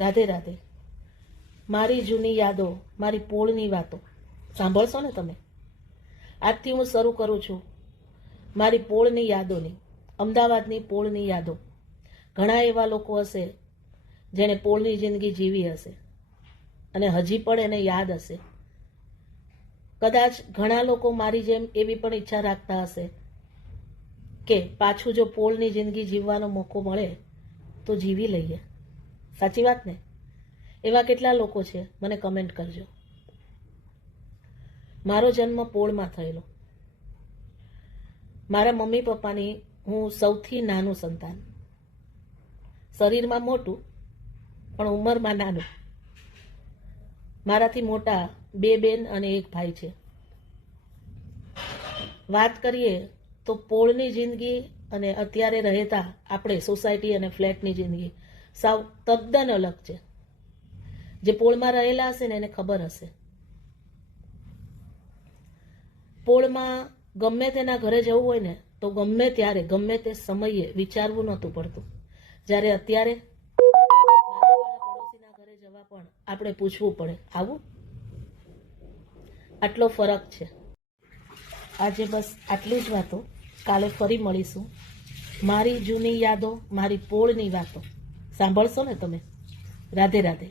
રાધે રાધે. મારી જૂની યાદો, મારી પોળની વાતો સાંભળશો ને તમે. આજથી હું શરૂ કરું છું મારી પોળની યાદોની, અમદાવાદની પોળની યાદો. ઘણા એવા લોકો હશે જેણે પોળની જિંદગી જીવી હશે અને હજી પણ એને યાદ હશે. કદાચ ઘણા લોકો મારી જેમ એવી પણ ઈચ્છા રાખતા હશે કે પાછું જો પોળની જિંદગી જીવવાનો મોકો મળે તો જીવી લઈએ. સાચી વાત ને? એવા કેટલા લોકો છે મને કમેન્ટ કરજો. મારો જન્મ પોળમાં થયેલો. મારા મમ્મી પપ્પાની હું સૌથી નાનું સંતાન. શરીરમાં મોટું પણ ઉંમરમાં નાનું. મારાથી મોટા 2 બેન અને 1 ભાઈ છે. વાત કરીએ તો પોળની જિંદગી અને અત્યારે રહેતા આપણે સોસાયટી અને ફ્લેટની જિંદગી સાવ તદ્દન અલગ છે. જે પોળમાં રહેલા હશે ને એને ખબર હશે. પોળમાં ગમે તેના ઘરે જવું હોય ને તો ગમે ત્યારે ગમે તે સમયે વિચારવું નહોતું પડતું. જ્યારે અત્યારે પડોશીના ઘરે જવા પણ આપણે પૂછવું પડે, આવું? આટલો ફરક છે. આજે બસ આટલી જ વાતો. કાલે ફરી મળીશું. મારી જૂની યાદો, મારી પોળની વાતો સાંભળશો ને તમે. રાધે રાધે.